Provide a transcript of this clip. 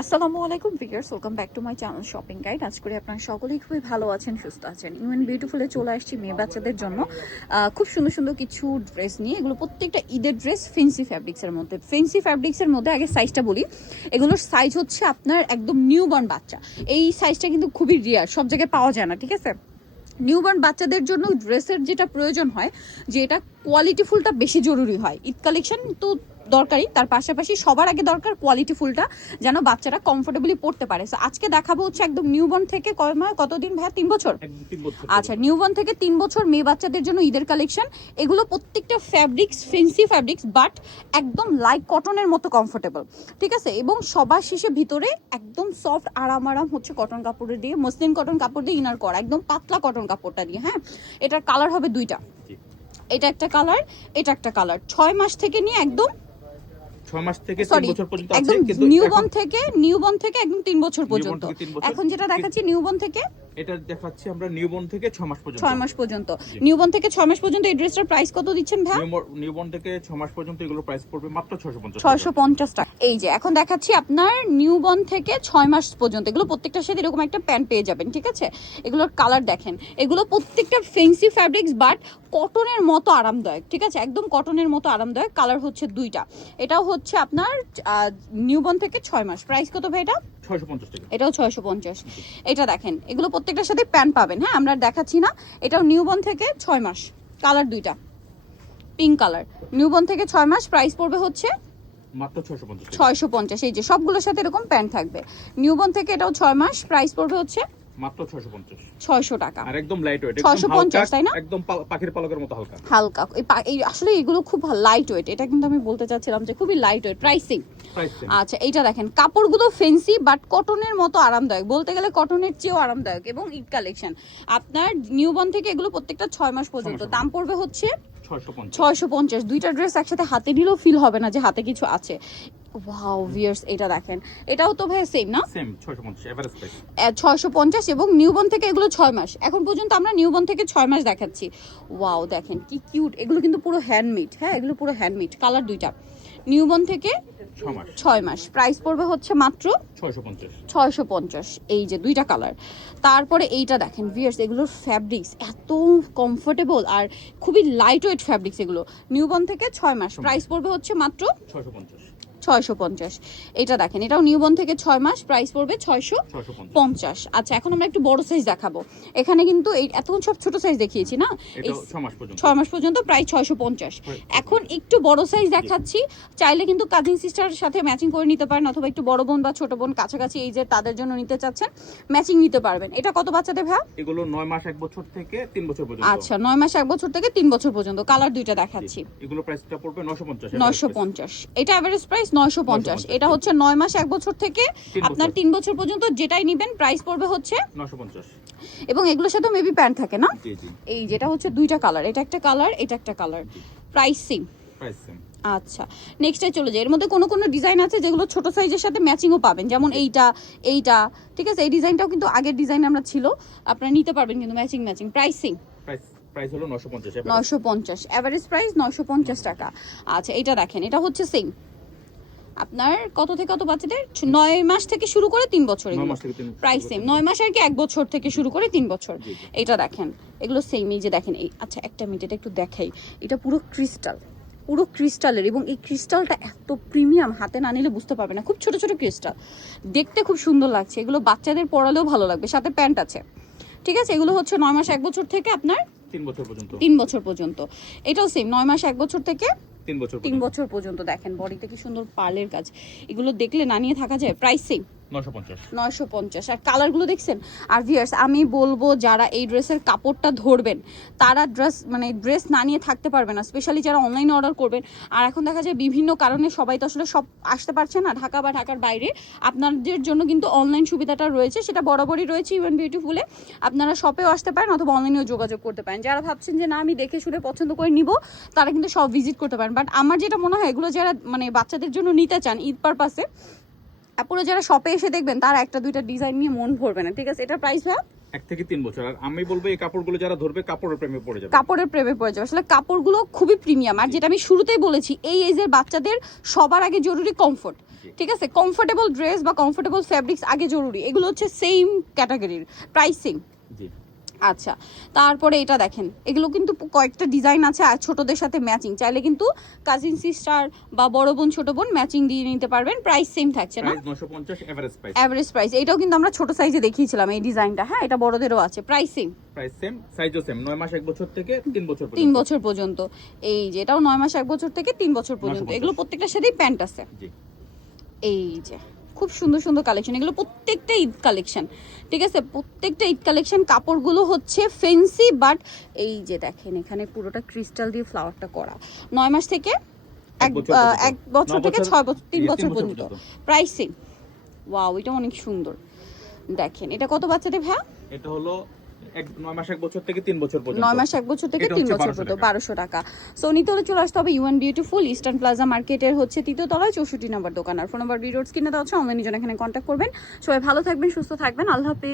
আসসালামু আলাইকুম viewers welcome back to my channel shopping guide আজ করে আপনারা সকলেই খুবই ভালো আছেন, সুস্থ আছেন। ইউএন বিউটিফুলে চলে আসছি মেয়ে বাচ্চাদের জন্য। খুব সুন্দর সুন্দর কিছু ড্রেস নিয়ে। এগুলো প্রত্যেকটা ঈদের ড্রেস ফেন্সি ফ্যাব্রিক্সের মধ্যে। ফেন্সি ফ্যাব্রিক্সের মধ্যে আগে সাইজটা বলি। এগুলোর সাইজ হচ্ছে আপনার একদম নিউবর্ন বাচ্চা। এই সাইজটা কিন্তু খুবই রিয়ার সব জায়গায় পাওয়া যায় না, ঠিক আছে? নিউবর্ন বাচ্চাদের জন্য ড্রেসের যেটা প্রয়োজন হয়, যে এটা কোয়ালিটি ফুলটা বেশি জরুরি হয়। ঈদ কালেকশন তো দরকারি তার পাশাপাশি সবার আগে দরকার কোয়ালিটি ফুলটা যেন বাচ্চারা কমফোর্টেবলি পড়তে পারে। আজকে দেখাবো হচ্ছে একদম নিউবর্ন থেকে কতদিন ভাইয়া? তিন বছর? আচ্ছা নিউবর্ন থেকে তিন বছর মেয়ে বাচ্চাদের জন্য ঈদের কালেকশন এগুলো প্রত্যেকটা ফ্যাব্রিক্স ফেন্সি ফ্যাব্রিক্স বাট একদম লাইট কটনের মতো কমফোর্টেবল ঠিক আছে? এবং সবার শেষে ভিতরে একদম সফট আরাম আরাম হচ্ছে কটন কাপড়ের দিয়ে মসলিন কটন কাপড় দিয়ে ইনার করা একদম পাতলা কটন কাপড়টা দিয়ে হ্যাঁ? এটার কালার হবে দুইটা। এটা একটা কালার এটা একটা কালার ছয় মাস থেকে নিয়ে একদম ছ মাস থেকে তিন সরি বছর পর্যন্ত আছে কিন্তু নিউবর্ন থেকে নিউবর্ন থেকে একদম তিন বছর পর্যন্ত। এখন যেটা দেখাচ্ছি নিউবর্ন থেকে এটা দেখাচ্ছি আমরা নিউবর্ন থেকে ছ মাস পর্যন্ত। ছয় মাস পর্যন্ত। নিউবর্ন থেকে ছয় মাস পর্যন্ত এই ড্রেসটার প্রাইস কত দিচ্ছেন ভাই? নিউবর্ন থেকে ছ মাস পর্যন্ত এগুলো প্রাইস পড়বে মাত্র ছশো পঞ্চাশ ছয়শো পঞ্চাশ টাকা। এই যে এখন দেখাচ্ছি আপনার নিউবর্ন থেকে ছয় মাস পর্যন্ত। এগুলো প্রত্যেকটার সাথে এরকম একটা প্যান্ট পেয়ে যাবেন ঠিক আছে? এগুলোর কালার দেখেন। এগুলো প্রত্যেকটা ফেন্সি ফ্যাব্রিক্স বাট কটনের মতো আরামদায়ক ঠিক আছে? একদম কটনের মতো আরামদায়ক। কালার হচ্ছে দুইটা। এটাও হচ্ছে আপনার নিউবর্ন থেকে ছয় মাস। প্রাইস কত ভাই এটা? এটাও ছয়শো পঞ্চাশ। এটা দেখেন এগুলো প্রত্যেকটার সাথে প্যান্ট পাবেন। হ্যাঁ আমরা দেখাচ্ছি না। এটাও নিউবর্ন থেকে ছয় মাস। কালার দুইটা। Pink colour. নিউবর্ন থেকে ছয় মাস প্রাইস পড়বে হচ্ছে ছয়শো পঞ্চাশ ছয়শো পঞ্চাশ। এই যে সবগুলোর সাথে এরকম প্যান্ট থাকবে। নিউবর্ন থেকে এটাও ছয় মাস প্রাইস পড়বে হচ্ছে মাত্র ছয়শো পঞ্চাশ। ছয়শো টাকা। আর একদম লাইট ওয়েট 650 তাই না? একদম পাখির পালকের মতো হালকা। হালকা। এই আসলে এগুলো খুব লাইট ওয়েট এটা কিন্তু আমি বলতে চাচ্ছিলাম যে খুবই লাইট ওয়েট প্রাইসিং আচ্ছা এইটা দেখেন। কাপড়গুলো ফেন্সি বাট কটনের মতো আরামদায়ক। বলতে গেলে কটনের চেয়েও আরামদায়ক এবং ঈদ কালেকশন আপনার নিউবর্ন থেকে এগুলো প্রত্যেকটা ছয় মাস পর্যন্ত। দাম পড়বে হচ্ছে ছয়শো পঞ্চাশ। দুইটা ড্রেস একসাথে হাতে নিলেও ফিল হবে না যে হাতে কিছু আছে। ওয়াও ভিয়ার্স এটা দেখেন। এটাও তো ভাই সেম না? সেম ছয়শো পঞ্চাশ এভারেজ প্রাইস ছয়শো পঞ্চাশ এবং নিউবন থেকে এগুলো ছয় মাস। এখন পর্যন্ত আমরা নিউবন থেকে ছয় মাস দেখাচ্ছি। ওয়াও দেখেন কি কিউট এগুলো কিন্তু পুরো হ্যান্ডমেড হ্যাঁ? এগুলো পুরো হ্যান্ডমেড কালার দুইটা। নিউবন থেকে ছ মাস। ছয় মাস। প্রাইস পড়বে হচ্ছে মাত্র ছয়শো পঞ্চাশ। ছয়শো পঞ্চাশ। এই যে দুইটা কালার তারপরে এইটা দেখেন ভিয়ার্স এগুলোর ফ্যাব্রিক্স এত কমফোর্টেবল আর খুবই লাইট ওয়েট ফ্যাব্রিক্স এগুলো। নিউবন থেকে ছয় মাস। প্রাইস পড়বে হচ্ছে মাত্র ছয়শো পঞ্চাশ। ছয়শো পঞ্চাশ। এটা দেখেন এটাও নিউবন থেকে ছয় মাস প্রাইস পড়বে ছয়শো পঞ্চাশ। আচ্ছা এখন আমরা একটু বড় সাইজ দেখাবো। এখানে কিন্তু এই এতক্ষণ সব ছোট সাইজ দেখিয়েছি না? এই ছয় মাস পর্যন্ত। প্রায় ছয়শো পঞ্চাশ। এখন একটু বড় সাইজ দেখাচ্ছি। চাইলে কিন্তু কাজিন সিস্টারের সাথে ম্যাচিং করে নিতে পারেন অথবা একটু বড় বোন বা ছোট বোন কাছাকাছি এই যে তাদের জন্য নিতে চাচ্ছেন ম্যাচিং নিতে পারবেন। এটা কত বাচ্চাদের ভাই? এগুলো নয় মাস এক বছর থেকে তিন বছর পর্যন্ত। আচ্ছা নয় মাস এক বছর থেকে তিন বছর পর্যন্ত। কালার দুইটা দেখাচ্ছি। এগুলো প্রাইসটা পড়বে নশো পঞ্চাশ। নয়শো পঞ্চাশ। এটা অ্যাভারেজ প্রাইস নয়শো পঞ্চাশ। এটা হচ্ছে নয় মাস এক বছর থেকে আপনার তিন বছর পর্যন্ত যেটাই নিবেন প্রাইস পড়বে হচ্ছে পঞ্চাশ। এবং এগুলোর সাথে মেবি প্যান্ট থাকে না? এই যেটা হচ্ছে দুইটা কালার এটা একটা কালার এটা একটা কালার প্রাইস সেম আচ্ছা নেক্সটে চলে যায় এর মধ্যে কোনো কোনো ডিজাইন আছে যেগুলো ছোট সাইজের সাথে ম্যাচিংও পাবেন? যেমন এইটা এইটা ঠিক আছে? এই ডিজাইনটাও কিন্তু আগের ডিজাইন আমরা ছিল আপনারা নিতে পারবেন কিন্তু matching matching pricing price price হলো নশো পঞ্চাশ নয়শো পঞ্চাশ। অ্যাভারেজ প্রাইস নয়শো পঞ্চাশ টাকা। আচ্ছা এটা দেখেন এটা হচ্ছে সেম আপনার কত থেকে কত বাচ্চাদের? নয় মাস থেকে শুরু করে তিন বছর প্রাইস সেম নয় মাস আর কি এক বছর থেকে শুরু করে তিন বছর। এটা দেখেন এগুলো সেম এই যে দেখেন এই আচ্ছা একটা মিনিট এটা একটু দেখাই। এটা পুরো ক্রিস্টাল পুরো ক্রিস্টালের এবং এই ক্রিস্টালটা এত প্রিমিয়াম হাতে না নিলে বুঝতে পারবে না। খুব ছোট ছোট ক্রিস্টাল দেখতে খুব সুন্দর লাগছে। এগুলো বাচ্চাদের পড়ালেও ভালো লাগবে। সাথে প্যান্ট আছে। ঠিক আছে? এগুলো হচ্ছে নয় মাস এক বছর থেকে আপনার তিন বছর পর্যন্ত। তিন বছর পর্যন্ত। এটাও সেম নয় মাস এক বছর থেকে তিন বছর পর্যন্ত। দেখেন বডিতে কি সুন্দর পার্লের কাজ এগুলো দেখলে না নিয়ে থাকা যায়? প্রাইস সেম নশো পঞ্চাশ। নয়শো পঞ্চাশ। আর কালারগুলো দেখছেন? আর ভিয়ার্স আমি বলব যারা এই ড্রেসের কাপড়টা ধরবেন, তারা ড্রেস মানে ড্রেস না নিয়ে থাকতে পারবে না স্পেশালি যারা অনলাইনে অর্ডার করবেন। আর এখন দেখা যায় বিভিন্ন কারণে সবাই তো আসলে সব আসতে পারছে না, ঢাকা বা ঢাকার বাইরে। আপনাদের জন্য কিন্তু অনলাইন সুবিধাটা রয়েছে, সেটা বরাবরই রয়েছে ইভেন বিউটিফুলে আপনারা শপেও আসতে পারেন অথবা অনলাইনেও যোগাযোগ করতে পারেন। যারা ভাবছেন যে না, আমি দেখে শুনে পছন্দ করে নিব, তারা কিন্তু সব ভিজিট করতে পারেন। বাট আমার যেটা মনে হয়, এগুলো যারা মানে বাচ্চাদের জন্য নিতে চান, ঈদ পারপাসে আপনারা যারা শপে এসে দেখবেন তারা একটা দুইটা ডিজাইন নিয়ে মন ভরবে না ঠিক আছে? এটা প্রাইস ভাই এক থেকে তিন বছর। আর আমি বলব এই কাপড়গুলো যারা ধরবে কাপড়ের প্রেমে পড়ে যাবে। কাপড়ের প্রেমে পড়ে যাবে। আসলে কাপড়গুলো খুবই প্রিমিয়াম আর যেটা আমি শুরুতেই বলেছি এই এজের বাচ্চাদের সবার আগে জরুরি কমফোর্ট ঠিক আছে? কমফোর্টেবল ড্রেস বা কমফোর্টেবল ফ্যাব্রিক্স আগে জরুরি। এগুলো হচ্ছে সেম ক্যাটাগরির প্রাইসিং জি। আচ্ছা তারপরে এটা দেখেন এগুলো কিন্তু কয়েকটা ডিজাইন আছে আর ছোটদের সাথে ম্যাচিং চাইলে কিন্তু কাজিন সিস্টার বা বড় বোন ছোট বোন ম্যাচিং দিয়ে নিতে পারবেন প্রাইস সেম থাকছে না? 950 এভারেজ প্রাইস অ্যাভারেজ প্রাইস এটাও কিন্তু আমরা ছোট সাইজে দেখিয়েছিলাম এই ডিজাইনটা হ্যাঁ এটা বড়দেরও আছে প্রাইস সেম প্রাইস সেম সাইজও সেম 9 মাস 1 বছর থেকে 3 বছর তিন পর্যন্ত বছর পর্যন্ত এই যে এটাও নয় মাস এক বছর থেকে তিন বছর পর্যন্ত এগুলো প্রত্যেকটার সাথেই প্যান্ট আছে। জি। এই যে খুব সুন্দর সুন্দর কালেকশন এগুলো প্রত্যেকটা ঈদ কালেকশন ঠিক আছে? প্রত্যেকটা ঈদ কালেকশন কাপড়গুলো হচ্ছে ফেন্সি বাট এই যে দেখেন এখানে পুরোটা ক্রিস্টাল দিয়ে ফ্লাওয়ারটা করা। নয় মাস থেকে এক বছর এক বছর থেকে ছয় বছর তিন বছর পর্যন্ত। পর্যন্ত। প্রাইসিং ওয়াও এটা অনেক সুন্দর। দেখেন এটা কত বাচ্চাদের ভ্যা এটা হলো এক 9 মাস 1 বছর থেকে 3 বছর পর্যন্ত। নয় মাস এক বছর থেকে তিন বছর পর্যন্ত বারোশো টাকা। সো নিতে চলে আসতে হবে ইউএন বিউটিফুল ইস্টার্ন প্লাজা মার্কেটের হচ্ছে তৃতীয় তলায় চৌষট্টি নম্বর দোকান। আর ফোন নাম্বার ভিডিওস কিনে দেওয়া হচ্ছে অনলাইনে জন্য এখানে কন্ট্যাক্ট করবেন। সবাই ভালো থাকবেন সুস্থ থাকবেন। আল্লাহ হাফেজ।